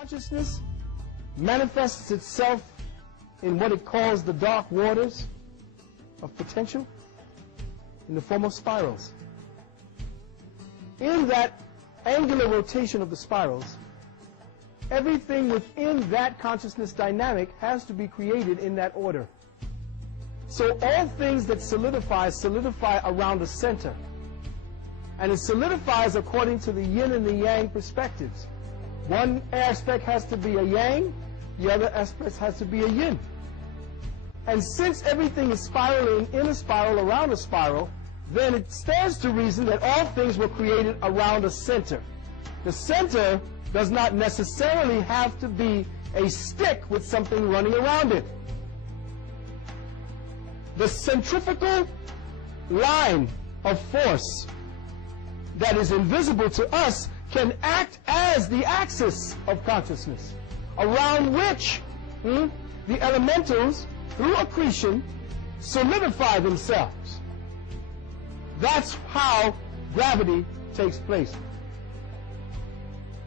Consciousness manifests itself in what it calls the dark waters of potential in the form of spirals. In that angular rotation of the spirals, everything within that consciousness dynamic has to be created in that order. So all things that solidify around a center. And it solidifies according to the yin and the yang perspectives. One aspect has to be a yang, the other aspect has to be a yin. And since everything is spiraling in a spiral around a spiral, then it stands to reason that all things were created around a center. The center does not necessarily have to be a stick with something running around it. The centrifugal line of force that is invisible to us can act as the axis of consciousness, around which the elementals, through accretion, solidify themselves. That's how gravity takes place.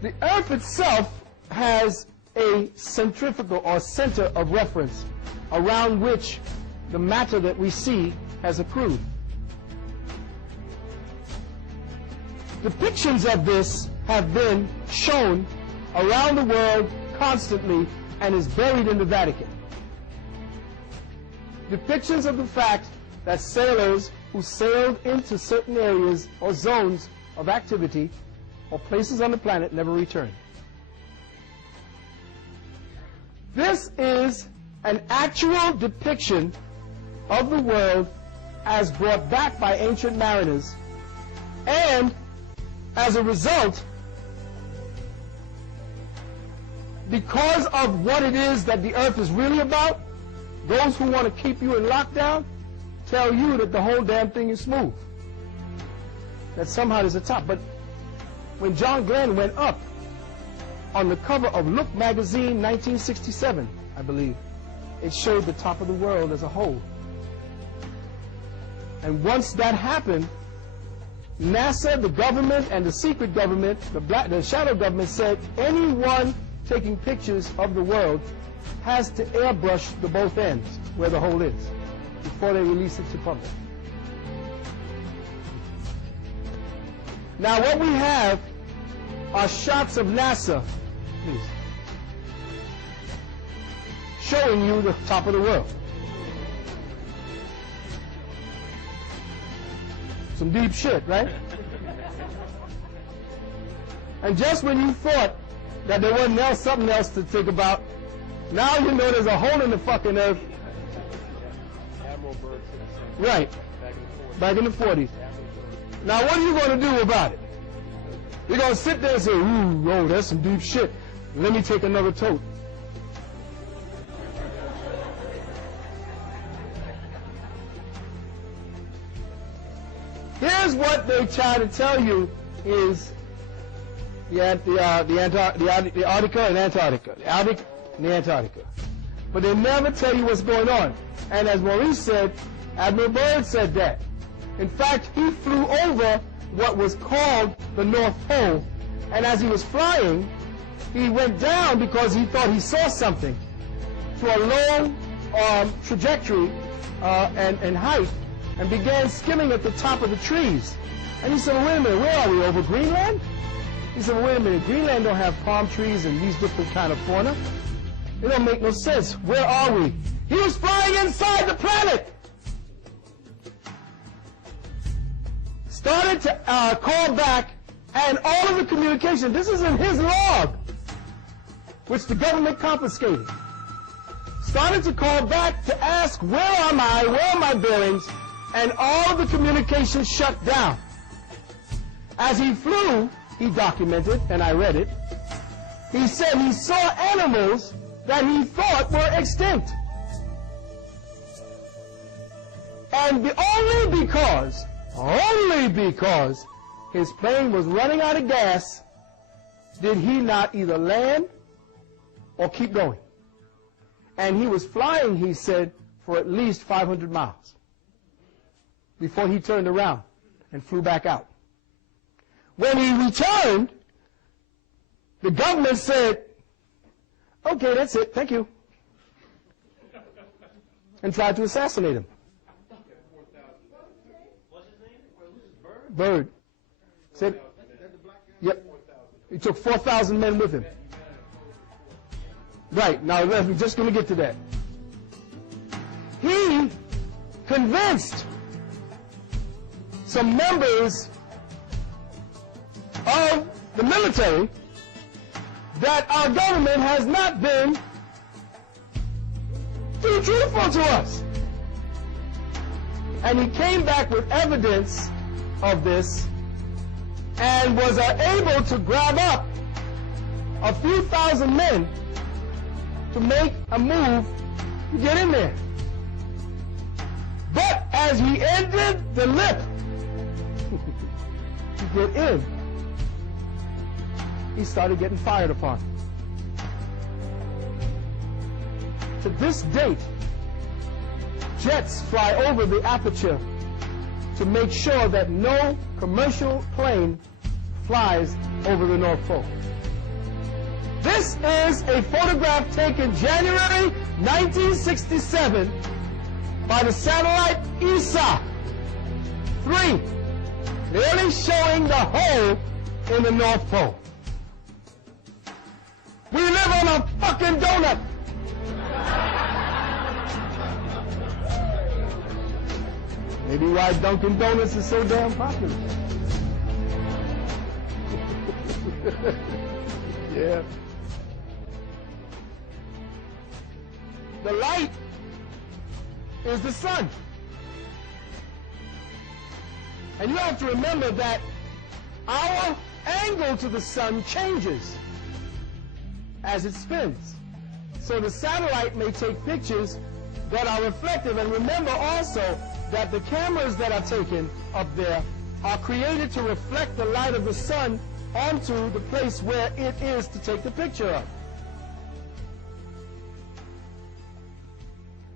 The Earth itself has a centrifugal or center of reference around which the matter that we see has accrued. Depictions of this have been shown around the world constantly and is buried in the Vatican. Depictions of the fact that sailors who sailed into certain areas or zones of activity or places on the planet never returned. This is an actual depiction of the world as brought back by ancient mariners, and as a result, because of what it is that the Earth is really about, those who want to keep you in lockdown tell you that the whole damn thing is smooth, that somehow there's a top. But when John Glenn went up on the cover of Look magazine 1967, I believe, it showed the top of the world as a whole. And once that happened, NASA, the government, and the secret government, the shadow government, said anyone taking pictures of the world has to airbrush the both ends where the hole is before they release it to public. Now what we have are shots of NASA, please, showing you the top of the world. Some deep shit, right? And just when you thought that there wasn't something else to think about, now you know there's a hole in the fucking Earth. Right. Back in the 40s. Now what are you going to do about it? You're going to sit there and say, ooh, oh, that's some deep shit. Let me take another tote. Here's what they try to tell you is the Arctica and Antarctica. The Arctic and the Antarctica. But they never tell you what's going on. And as Maurice said, Admiral Byrd said that. In fact, he flew over what was called the North Pole. And as he was flying, he went down because he thought he saw something to a low trajectory and height, and began skimming at the top of the trees. And he said, well, wait a minute, where are we, over Greenland? He said, well, wait a minute, Greenland don't have palm trees and these different kind of fauna. It don't make no sense. Where are we? He was flying inside the planet. Started to call back, and all of the communication, this is in his log, which the government confiscated. Started to call back to ask, where am I, where are my bearings? And all of the communication shut down. As he flew, he documented, and I read it, he said he saw animals that he thought were extinct. And only because his plane was running out of gas did he not either land or keep going. And he was flying, he said, for at least 500 miles. Before he turned around and flew back out. When he returned, the government said, Okay, that's it. Thank you. And tried to assassinate him. Bird. Said, yep. He took 4,000 men with him. Right. Now, we're just going to get to that. He convinced some members of the military that our government has not been too truthful to us. And he came back with evidence of this and was able to grab up a few thousand men to make a move to get in there. But as he entered the lip to get in, he started getting fired upon. To this date, jets fly over the aperture to make sure that no commercial plane flies over the North Pole. This is a photograph taken January 1967 by the satellite ESA 3, clearly showing the hole in the North Pole. We live on a fucking donut. Maybe why Dunkin' Donuts is so damn popular. Yeah. The light is the sun. And you have to remember that our angle to the sun changes as it spins. So the satellite may take pictures that are reflective. And remember also that the cameras that are taken up there are created to reflect the light of the sun onto the place where it is to take the picture of.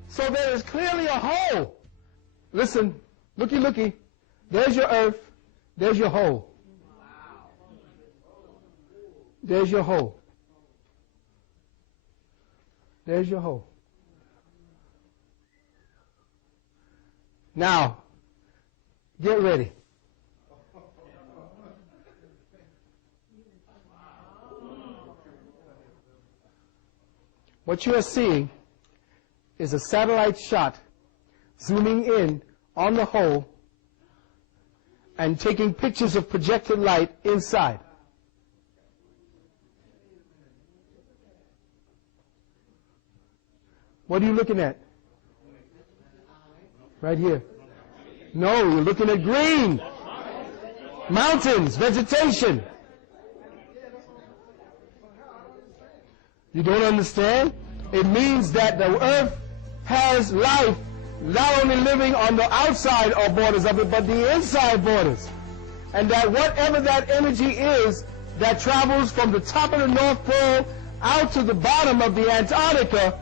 So there is clearly a hole. Listen, looky, looky. There's your earth. There's your hole. There's your hole. There's your hole. Now, get ready. What you are seeing is a satellite shot zooming in on the hole and taking pictures of projected light inside. What are you looking at? Right here. No, you're looking at green. Mountains, vegetation. You don't understand? It means that the earth has life, not only living on the outside or borders of it, but the inside borders. And that whatever that energy is that travels from the top of the North Pole out to the bottom of the Antarctica,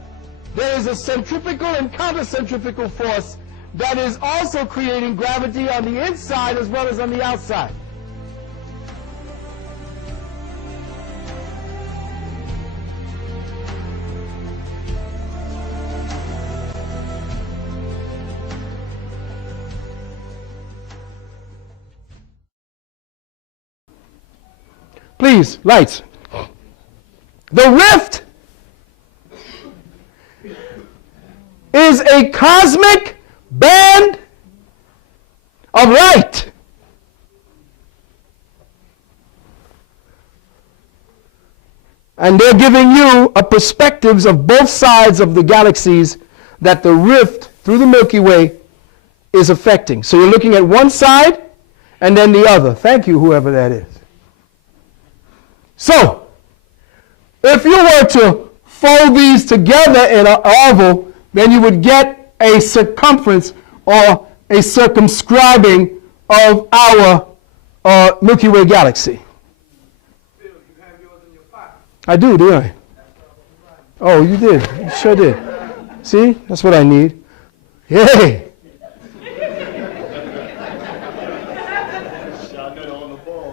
there is a centrifugal and countercentrifugal force that is also creating gravity on the inside as well as on the outside. Please, lights. The rift is a cosmic band of light. And they're giving you a perspectives of both sides of the galaxies that the rift through the Milky Way is affecting. So you're looking at one side and then the other. Thank you, whoever that is. So, if you were to fold these together in an oval, then you would get a circumference or a circumscribing of our Milky Way galaxy. Phil, you have yours in your pocket. I do I? Oh, you did. You sure did. See? That's what I need. Yay!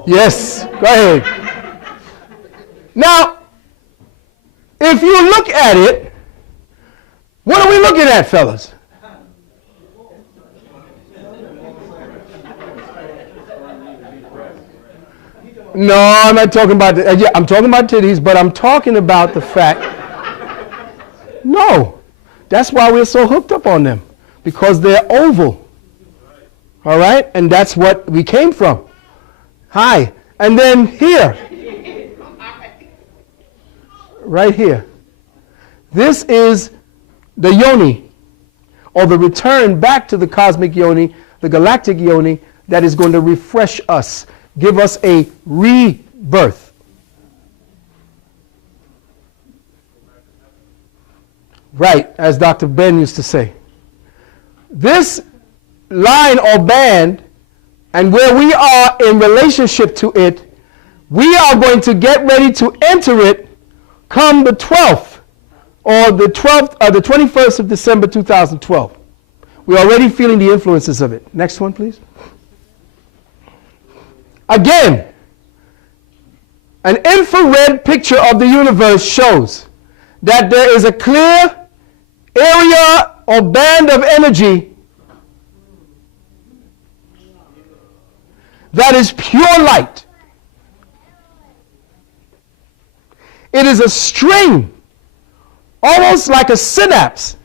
Yes, go ahead. Now, if if you look at it, what are we looking at, fellas? No, I'm not talking about yeah, I'm talking about titties, but I'm talking about the fact. No, that's why we're so hooked up on them, because they're oval. All right, and that's what we came from. Hi, and then here, right here. This is the yoni, or the return back to the cosmic yoni, the galactic yoni, that is going to refresh us, give us a rebirth. Right, as Dr. Ben used to say. This line or band, and where we are in relationship to it, we are going to get ready to enter it come the 12th, or the 21st of December 2012. We're already feeling the influences of it. Next one, please. Again, an infrared picture of the universe shows that there is a clear area or band of energy that is pure light. It is a string, almost like a synapse,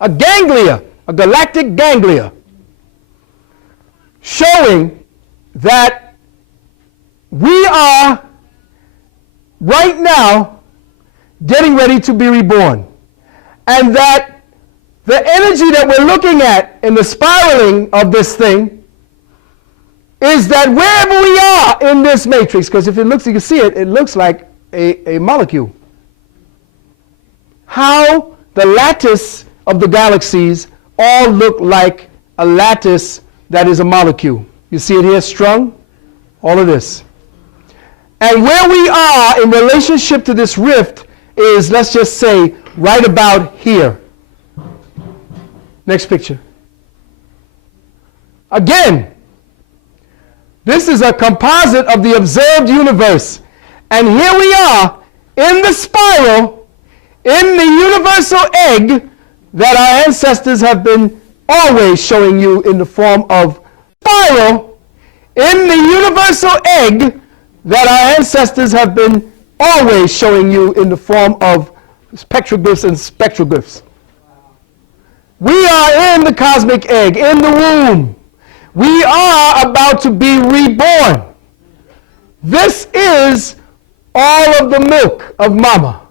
a ganglia, a galactic ganglia, showing that we are right now getting ready to be reborn, and that the energy that we're looking at in the spiraling of this thing is that wherever we are in this matrix, because if it looks, you can see it, it looks like a molecule. How the lattice of the galaxies all look like a lattice that is a molecule. You see it here strung? All of this. And where we are in relationship to this rift is, let's just say, right about here. Next picture. Again, this is a composite of the observed universe. And here we are in the spiral, in the universal egg that our ancestors have been always showing you in the form of spiral, in the universal egg that our ancestors have been always showing you in the form of spectroglyphs and spectroglyphs. We are in the cosmic egg, in the womb. We are about to be reborn. This is all of the milk of mama.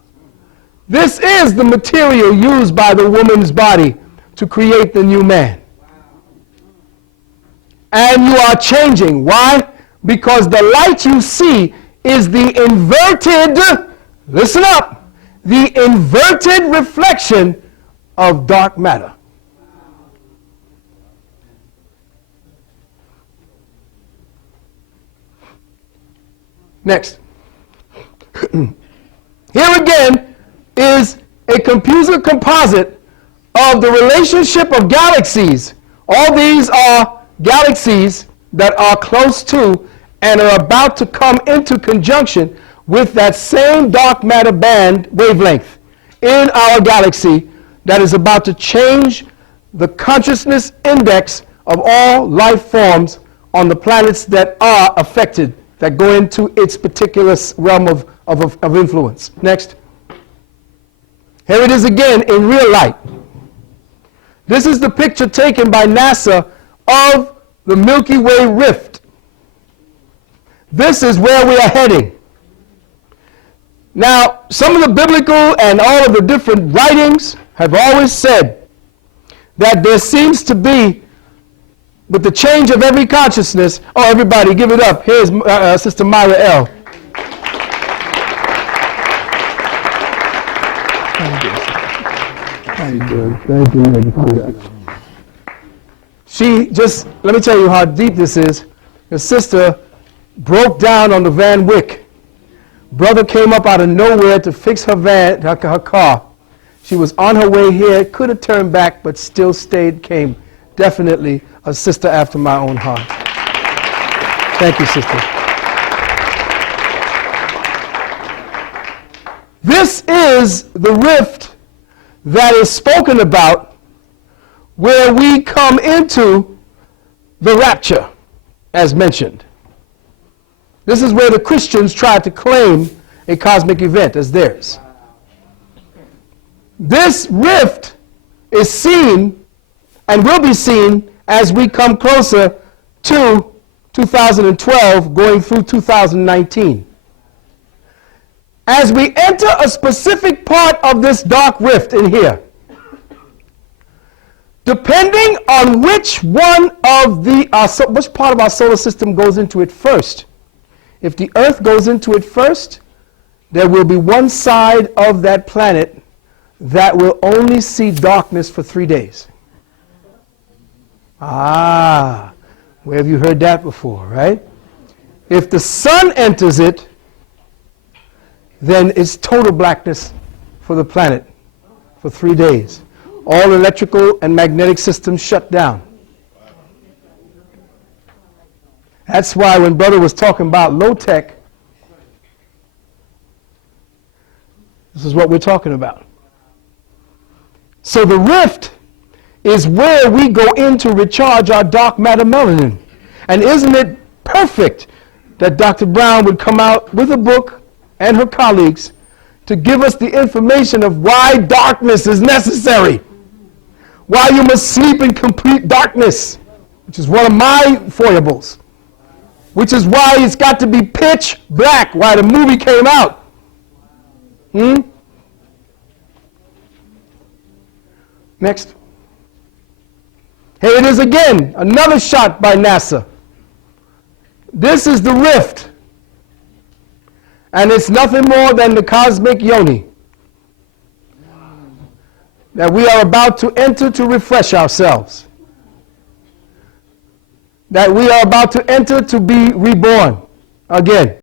This is the material used by the woman's body to create the new man. And you are changing. Why? Because the light you see is the inverted, listen up, the inverted reflection of dark matter. Next. Here again is a computer composite of the relationship of galaxies. All these are galaxies that are close to and are about to come into conjunction with that same dark matter band wavelength in our galaxy that is about to change the consciousness index of all life forms on the planets that are affected, that go into its particular realm of influence. Next. Here it is again in real light. This is the picture taken by NASA of the Milky Way rift. This is where we are heading. Now, some of the biblical and all of the different writings have always said that there seems to be, with the change of every consciousness, oh, everybody give it up. Here's Sister Myra L. How you doing? Thank you, lady. She just, let me tell you how deep this is. Her sister broke down on the Van Wyck. Brother came up out of nowhere to fix her van, her car. She was on her way here, could have turned back, but still stayed, came. Definitely a sister after my own heart. Thank you, sister. This is the rift that is spoken about where we come into the rapture, as mentioned. This is where the Christians try to claim a cosmic event as theirs. This rift is seen and will be seen as we come closer to 2012, going through 2019. As we enter a specific part of this dark rift in here, depending on which one of the which part of our solar system goes into it first. If the Earth goes into it first, there will be one side of that planet that will only see darkness for 3 days. Ah, where have you heard that before, right? If the sun enters it, then it's total blackness for the planet for 3 days. All electrical and magnetic systems shut down. That's why when Brother was talking about low tech, this is what we're talking about. So the rift is where we go in to recharge our dark matter melanin. And isn't it perfect that Dr. Brown would come out with a book and her colleagues to give us the information of why darkness is necessary, why you must sleep in complete darkness, which is one of my foibles, which is why it's got to be pitch black, why the movie came out. Next. Here it is again, another shot by NASA. This is the rift. And it's nothing more than the cosmic yoni that we are about to enter to refresh ourselves. That we are about to enter to be reborn again.